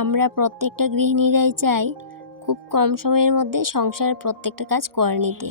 আমরা প্রত্যেকটা গৃহিণীরাই চাই খুব কম সময়ের মধ্যে সংসারের প্রত্যেকটা কাজ করে নিতে,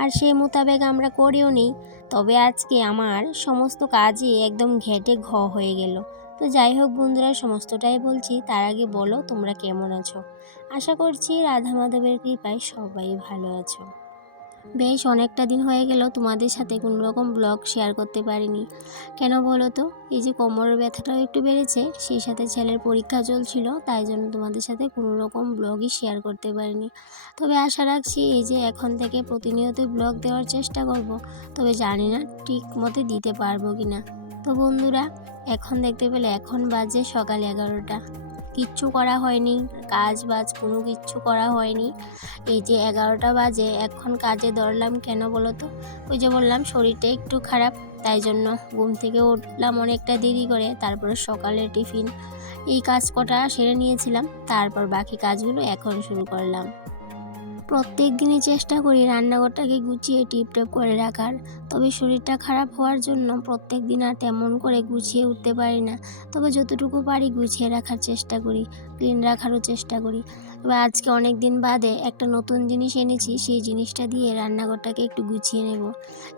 আর সেই মোতাবেক আমরা করেও নিই। তবে আজকে আমার সমস্ত কাজই একদম ঘেঁটে হয়ে গেল। তো যাই হোক বন্ধুরা, সমস্তটাই বলছি, তার আগে বলো তোমরা কেমন আছো। আশা করছি রাধা মাধবের কৃপায় সবাই ভালো আছো। বেশ অনেকটা দিন হয়ে গেল তোমাদের সাথে কোনো রকম ব্লগ শেয়ার করতে পারিনি। কেন বলো তো, এই যে কোমরের ব্যথাটাও একটু বেড়েছে, সেই সাথে ছেলের পরীক্ষা চলছিল, তাই জন্য তোমাদের সাথে কোনো রকম ব্লগই শেয়ার করতে পারিনি। তবে আশা রাখছি এই যে এখন থেকে প্রতিনিয়ত ব্লগ দেওয়ার চেষ্টা করব। তবে জানি না ঠিক মতো দিতে পারবো কি না। তো বন্ধুরা, এখন দেখতে পেলে এখন বাজে সকাল 11টা। কিচ্ছু করা হয়নি, কাজ বাজ কোনো কিচ্ছু করা হয়নি। এই যে 11টা বাজে এখন কাজে ধরলাম। কেন বলো তো, ওই যে বললাম শরীরটা একটু খারাপ, তাই জন্য ঘুম থেকে উঠলাম অনেকটা দেরি করে। তারপরে সকালে টিফিন এই কাজ কটা সেরে নিয়েছিলাম, তারপর বাকি কাজগুলো এখন শুরু করলাম। প্রত্যেক দিনই চেষ্টা করি রান্নাঘরটাকে গুছিয়ে টিপটপ করে রাখার, তবে শরীরটা খারাপ হওয়ার জন্য প্রত্যেক দিন আর তেমন করে গুছিয়ে উঠতে পারি না। তবে যতটুকু পারি গুছিয়ে রাখার চেষ্টা করি, ক্লিন রাখারও চেষ্টা করি। তবে আজকে অনেক দিন বাদে একটা নতুন জিনিস এনেছি, সেই জিনিসটা দিয়ে রান্নাঘরটাকে একটু গুছিয়ে নেব।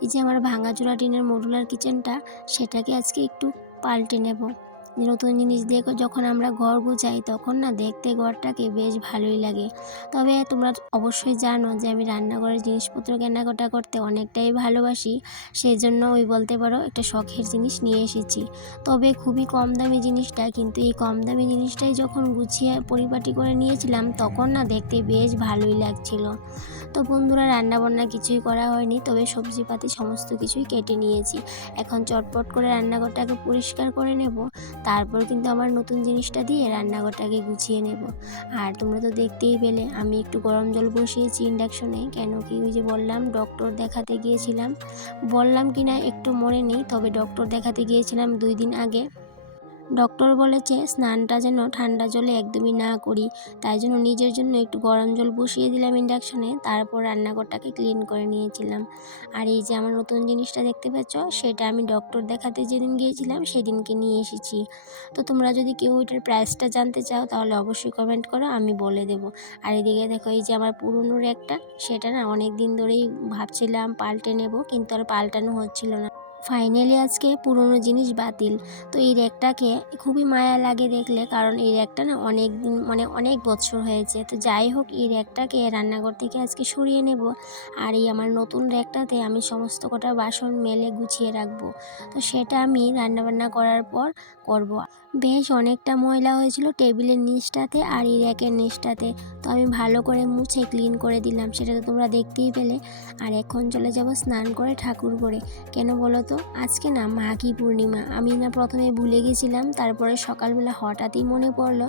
এই যে আমার ভাঙাচোরা টিনের মডুলার কিচেনটা, সেটাকে আজকে একটু পাল্টে নেব। নতুন জিনিস দিয়ে যখন আমরা ঘর গুছাই তখন না দেখতে ঘরটাকে বেশ ভালোই লাগে। তবে তোমরা অবশ্যই জানো যে আমি রান্নাঘরের জিনিসপত্র কেনাকাটা করতে অনেকটাই ভালোবাসি, সেই জন্য ওই বলতে পারো একটা শখের জিনিস নিয়ে এসেছি। তবে খুবই কম দামি জিনিসটা, কিন্তু এই কম দামি জিনিসটাই যখন গুছিয়ে পরিপাটি করে নিয়েছিলাম তখন না দেখতে বেশ ভালোই লাগছিল। তো বন্ধুরা, রান্নাবান্না কিছুই করা হয়নি, তবে সবজিপাতি সমস্ত কিছুই কেটে নিয়েছি। এখন চটপট করে রান্নাঘরটাকে পরিষ্কার করে নেব, তারপর কিন্তু আমার নতুন জিনিসটা দিয়ে রান্নাঘরটাকে গুছিয়ে নেব। আর তোমরা তো দেখতেই পেলে আমি একটু গরম জল বসিয়েছি ইন্ডাকশনে। কেন কি, ওই যে বললাম ডক্টর দেখাতে গিয়েছিলাম, বললাম কি না একটু মনে নেই, তবে ডক্টর দেখাতে গিয়েছিলাম 2 দিন আগে। ডক্টর বলেছে স্নানটা যেন ঠান্ডা জলে একদমই না করি, তাই জন্য নিজের জন্য একটু গরম জল বসিয়ে দিলাম ইন্ডাকশনে, তারপর রান্নাঘরটাকে ক্লিন করে নিয়েছিলাম। আর এই যে আমার নতুন জিনিসটা দেখতে পাচ্ছ, সেটা আমি ডক্টর দেখাতে যেদিন গিয়েছিলাম সেদিনকে নিয়ে এসেছি। তো তোমরা যদি কেউ এটার প্রাইসটা জানতে চাও তাহলে অবশ্যই কমেন্ট করো, আমি বলে দেবো। আর এদিকে দেখো, এই যে আমার পুরনো র্যাকটা, সেটা না অনেক দিন ধরেই ভাবছিলাম পাল্টে নেব, কিন্তু আর পাল্টানো হচ্ছিল না। ফাইনালি আজকে পুরনো জিনিস বাতিল। তো এই র্যাকটাকে খুবই মায়া লাগে দেখলে, কারণ এই র্যাকটা না অনেক দিন অনেক বছর হয়েছে। তো যাই হোক, এই র্যাকটাকে রান্নাঘর থেকে আজকে সরিয়ে নেব, আর এই আমার নতুন র্যাকটাতে আমি সমস্ত কটা বাসন মেলে গুছিয়ে রাখবো। তো সেটা আমি রান্নাবান্না করার পর করব। বেশ অনেকটা ময়লা হয়েছিল টেবিলের নিচটাতে আর এই র্যাকের নিচটাতে, তো আমি ভালো করে মুছে ক্লিন করে দিলাম, সেটা তো তোমরা দেখতেই পেলে। আর এখন চলে যাব স্নান করে ঠাকুর করে। কেন বলো তো, আজকে না মাঘী পূর্ণিমা। আমি না প্রথমে ভুলে গেছিলাম, তারপরে সকালবেলা হঠাৎই মনে পড়লো।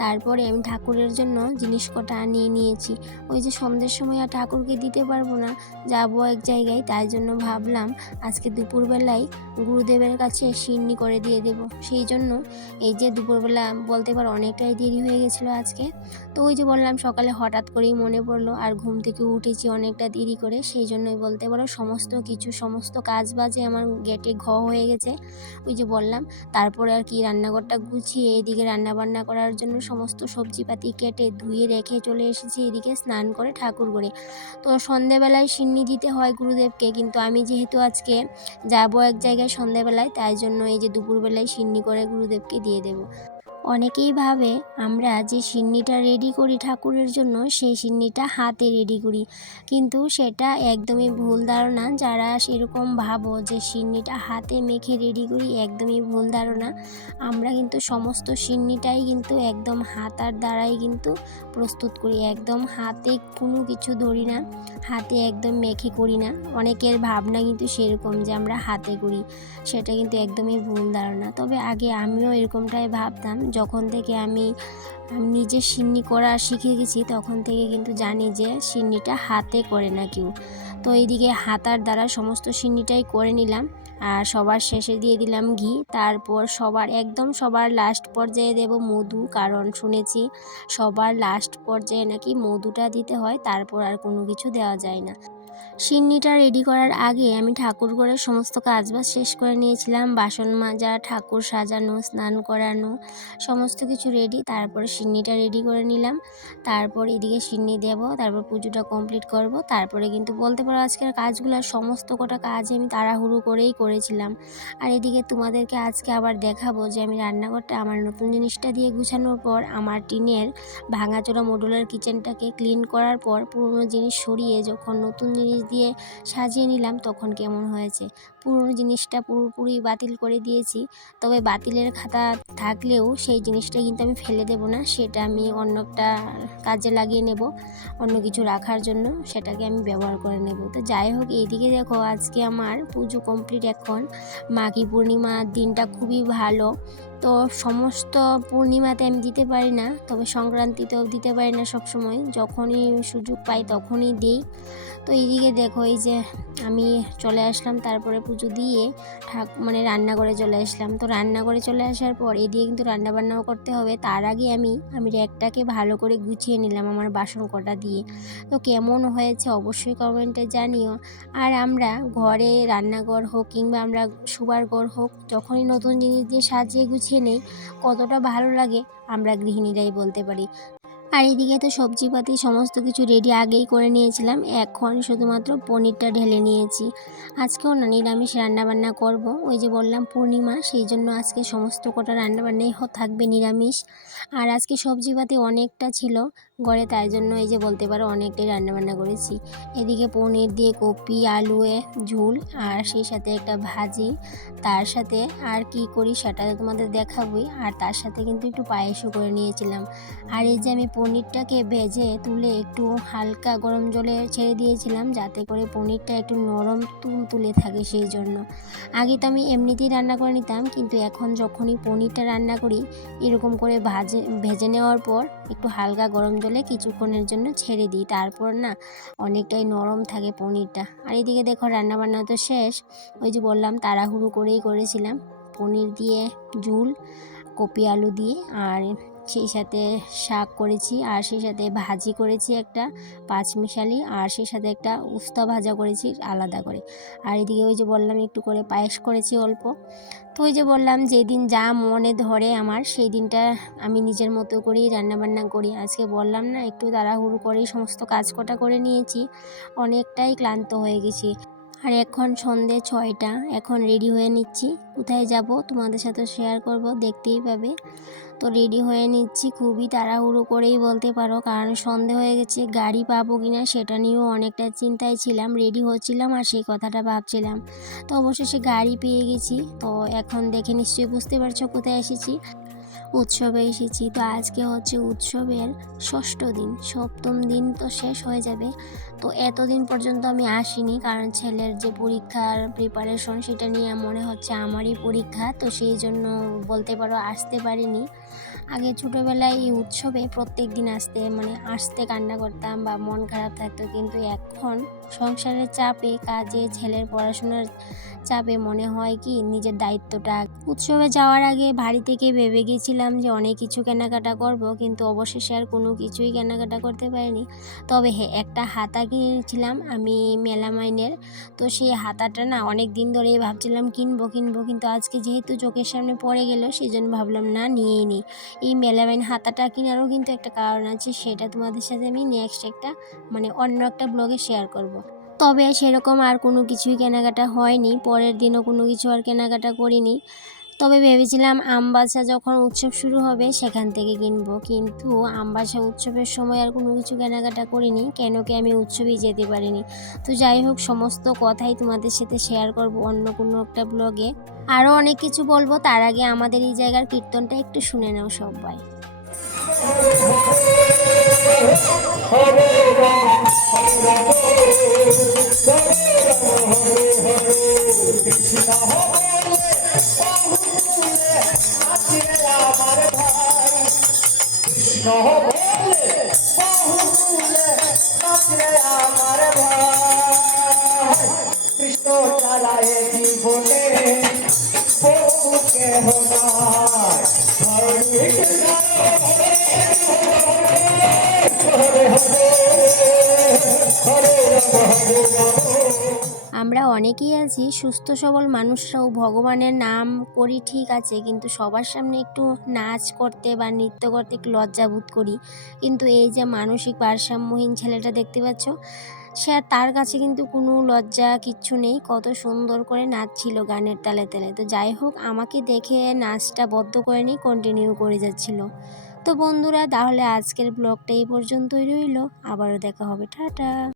তারপরে আমি ঠাকুরের জন্য জিনিস কটা আনিয়ে নিয়েছি। ওই যে সন্ধ্যের সময় আর ঠাকুরকে দিতে পারবো না, যাবো এক জায়গায়, তাই জন্য ভাবলাম আজকে দুপুরবেলায় গুরুদেবের কাছে সিন্নি করে দিয়ে দেব। সেই জন্য এই যে দুপুরবেলা বলতে পারো অনেকটাই দেরি হয়ে গেছিলো আজকে। তো ওই যে বললাম সকালে হঠাৎ করেই মনে পড়লো, আর ঘুম থেকে উঠেছি অনেকটা দেরি করে, সেই জন্যই বলতে পারো সমস্ত কাজ বাজে আমার গেটে হয়ে গেছে। ওই যে বললাম, তারপরে আর কি রান্নাঘরটা গুছিয়ে এদিকে রান্নাবান্না করার জন্য সমস্ত সবজিপাতি কেটে ধুয়ে রেখে চলে এসেছি এদিকে স্নান করে ঠাকুর করে। তো সন্ধেবেলায় সিন্নি দিতে হয় গুরুদেবকে, কিন্তু আমি যেহেতু আজকে যাবো এক জায়গায় সন্ধেবেলায়, তাই জন্য এই যে দুপুরবেলায় সিন্নি করে গুরুদেবকে দিয়ে দেবো। অনেকেই ভাবে আমরা যে সিন্নিটা রেডি করি ঠাকুরের জন্য, সেই সিন্নিটা হাতে রেডি করি, কিন্তু সেটা একদমই ভুল ধারণা। যারা সেরকম ভাবো যে সিন্নিটা হাতে মেখে রেডি করি, একদমই ভুল ধারণা। আমরা কিন্তু সমস্ত সিন্নিটাই কিন্তু একদম হাতার দ্বারাই কিন্তু প্রস্তুত করি, একদম হাতে কোনো কিছু ধরি না, হাতে একদম মেখে করি না। অনেকের ভাবনা কিন্তু সেরকম যে আমরা হাতে করি, সেটা কিন্তু একদমই ভুল ধারণা। তবে আগে আমিও এরকমটাই ভাবতাম, যখন থেকে আমি নিজে সিন্নি করা শিখে গেছি তখন থেকে কিন্তু জানি যে সিন্নিটা হাতে করে না কেউ। তো এইদিকে হাতার দ্বারা সমস্ত সিন্নিটাই করে নিলাম, আর সবার শেষে দিয়ে দিলাম ঘি, তারপর সবার লাস্ট পর্যায়ে দেব মধু, কারণ শুনেছি সবার লাস্ট পর্যায়ে নাকি মধুটা দিতে হয়, তারপর আর কোনো কিছু দেওয়া যায় না। সিন্নিটা রেডি করার আগে আমি ঠাকুর ঘরের সমস্ত কাজবাজ শেষ করে নিয়েছিলাম। বাসন মাজা, ঠাকুর সাজানো, স্নান করানো সমস্ত কিছু রেডি। তারপরে সিন্নিটা রেডি করে নিলাম। তারপর এদিকে সিন্নি দেব, তারপর পুজোটা কমপ্লিট করব। তারপরে কিন্তু বলতে পারো আজকের কাজগুলো সমস্ত কটা কাজ আমি তাড়াহুড়ো করেই করেছিলাম। আর এদিকে তোমাদেরকে আজকে আবার দেখাবো যে আমি রান্নাঘরটা আমার নতুন জিনিসটা দিয়ে গুছানোর পর, আমার টিনের ভাঙাচোরা মডুলার কিচেনটাকে ক্লিন করার পর পুরনো জিনিস সরিয়ে যখন নতুন জিনিস দিয়ে সাজিয়ে নিলাম তখন কেমন হয়েছে। পুরনো জিনিসটা পুরোপুরি বাতিল করে দিয়েছি, তবে বাতিলের খাতা থাকলেও সেই জিনিসটা কিন্তু আমি ফেলে দেব না, সেটা আমি অন্য একটা কাজে লাগিয়ে নেব, অন্য কিছু রাখার জন্য সেটাকে আমি ব্যবহার করে নেব। তো যাই হোক, এইদিকে দেখো আজকে আমার পুজো কমপ্লিট। এখন মাঘী পূর্ণিমার দিনটা খুবই ভালো। তো সমস্ত পূর্ণিমাতে আমি দিতে পারি না, তবে সংক্রান্তিতেও দিতে পারি না, সবসময় যখনই সুযোগ পাই তখনই দিই। তো এইদিকে দেখো এই যে আমি চলে আসলাম, তারপরে পুজো দিয়ে রান্নাঘরে চলে আসলাম। তো রান্নাঘরে চলে আসার পর এদিকে কিন্তু রান্নাবান্নাও করতে হবে। তার আগে আমি র্যাকটাকে ভালো করে গুছিয়ে নিলাম আমার বাসন কটা দিয়ে। তো কেমন হয়েছে অবশ্যই কমেন্টে জানিও। আর আমরা ঘরে রান্নাঘর হোক কিংবা আমরা শোবার ঘর হোক, যখনই নতুন জিনিস দিয়ে সাজিয়ে গুছিয়ে নেই কতটা ভালো লাগে আমরা গৃহিণীরাই বলতে পারি। আর এইদিকে তো সবজিপাতি সমস্ত কিছু রেডি আগেই করে নিয়েছিলাম, এখন শুধুমাত্র পনিরটা ঢেলে নিয়েছি। আজকেও না নিরামিষ রান্নাবান্না করব, ওই যে বললাম পূর্ণিমা, সেই জন্য আজকে সমস্ত কটা রান্নাবান্নাই থাকবে নিরামিষ। আর আজকে সবজিপাতি অনেকটা ছিল ঘরে, তাই জন্য এই যে বলতে পারো অনেকটাই রান্নাবান্না করেছি। এদিকে পনির দিয়ে কপি আলুয়ে ঝোল, আর সেই সাথে একটা ভাজি, তার সাথে আর কি করি সেটা তোমাদের দেখাবই। আর তার সাথে কিন্তু একটু পায়েসও করে নিয়েছিলাম। আর এই যে আমি পনিরটাকে ভেজে তুলে একটু হালকা গরম জলে ছেড়ে দিয়েছিলাম, যাতে করে পনিরটা একটু নরম তুলে থাকে, সেই জন্য। আগে তো আমি এমনিতেই রান্না করে নিতাম, কিন্তু এখন যখনই পনিরটা রান্না করি এরকম করে ভেজে নেওয়ার পর একটু হালকা গরম জলে কিছুক্ষণের জন্য ছেড়ে দিই, তারপর না অনেকটাই নরম থাকে পনিরটা। আর এদিকে দেখো রান্নাবান্না তো শেষ, ওই যে বললাম তাড়াহুড়ো করেই করেছিলাম। পনির দিয়ে ঝোল, কপি আলু দিয়ে, আর সেই সাথে শাক করেছি, আর সেই সাথে ভাজি করেছি একটা পাঁচমিশালি, আর সেই সাথে একটা উস্তা ভাজা করেছি আলাদা করে। আর এদিকে ওই যে বললাম একটু করে পায়েস করেছি অল্প। তো ওই যে বললাম যেদিন যা মনে ধরে আমার, সেই দিনটা আমি নিজের মতো করেই রান্নাবান্না করি। আজকে বললাম না একটু তাড়াহুড়ো করেই সমস্ত কাজ কটা করে নিয়েছি, অনেকটাই ক্লান্ত হয়ে গেছি। আর এখন সন্ধে 6টা, এখন রেডি হয়ে নিচ্ছি, কোথায় যাব তোমাদের সাথে শেয়ার করব, দেখতেই পাবে। তো রেডি হয়ে নিচ্ছি খুবই তাড়াহুড়ো করেই বলতে পারো, কারণ সন্ধে হয়ে গেছে, গাড়ি পাবো কিনা সেটা নিয়েও অনেকটা চিন্তায় ছিলাম, রেডি হচ্ছিলাম আর সেই কথাটা ভাবছিলাম। তো অবশেষে গাড়ি পেয়ে গেছি। তো এখন দেখে নিশ্চয়ই বুঝতে পারছো কোথায় এসেছি, উৎসবে এসেছি। তো আজকে হচ্ছে উৎসবের 6ষ্ঠ দিন, 7ম দিন তো শেষ হয়ে যাবে। তো এতদিন পর্যন্ত আমি আসিনি, কারণ ছেলের যে পরীক্ষার প্রিপারেশন সেটা নিয়ে মনে হচ্ছে আমারই পরীক্ষা, তো সেই জন্য বলতে পারো আসতে পারিনি। আগে ছোটোবেলায় এই উৎসবে প্রত্যেক দিন আসতে কান্না করতাম বা মন খারাপ থাকতো, কিন্তু এখন সংসারের চাপে, কাজে, ছেলের পড়াশোনার চাপে মনে হয় কি নিজের দায়িত্বটা। উৎসবে যাওয়ার আগে বাড়ি থেকে ভেবে গেছিলাম যে অনেক কিছু কেনাকাটা করব, কিন্তু অবশেষে আর কোনো কিছুই কেনাকাটা করতে পারিনি। তবে হ্যাঁ, একটা হাতা কিনেছিলাম আমি মেলামাইনের। তো সেই হাতাটা না অনেক দিন ধরেই ভাবছিলাম কিনবো, কিন্তু আজকে যেহেতু চোখের সামনে পড়ে গেল, সেই জন্য ভাবলাম না নিয়েই নিই। এই মেলামাইন হাতাটা কেনারও কিন্তু একটা কারণ আছে, সেটা তোমাদের সাথে আমি নেক্সট অন্য একটা ব্লগে শেয়ার করব। তবে সেরকম আর কোনো কিছুই কেনাকাটা হয়নি, পরের দিনও কোনো কিছু আর কেনাকাটা করিনি। তবে ভেবেছিলাম আমবাসা যখন উৎসব শুরু হবে সেখান থেকে কিনবো, কিন্তু আমবাসা উৎসবের সময় আর কোনো কিছু কেনাকাটা করিনি, কেন কি আমি উৎসবেই যেতে পারিনি। তো যাই হোক, সমস্ত কথাই তোমাদের সাথে শেয়ার করব অন্য কোনো একটা ব্লগে। আরও অনেক কিছু বলবো, তার আগে আমাদের এই জায়গার কীর্তনটা একটু শুনে নাও সবাই। কৃষ্ণ চালায় জীবনে বহুকে হনায় হরে হরে হরে রাম হরে রাম আমরা অনেকেই আছি সুস্থ সবল মানুষরাও ভগবানের নাম করি ঠিক আছে, কিন্তু সবার সামনে একটু নাচ করতে বা নৃত্য করতে একটু লজ্জাবোধ করি। কিন্তু এই যে মানসিক ভারসাম্যহীন ছেলেটা দেখতে পাচ্ছ, তার কাছে কিন্তু কোনো লজ্জা কিচ্ছু নেই, কত সুন্দর করে নাচছিল গানের তালে তালে। তো যাই হোক, আমাকে দেখে নাচটা বন্ধ করেনি, কন্টিনিউ করে যাচ্ছিল। তো বন্ধুরা, তাহলে আজকের ব্লগটা এই পর্যন্তই রইল, আবারও দেখা হবে, টাটা।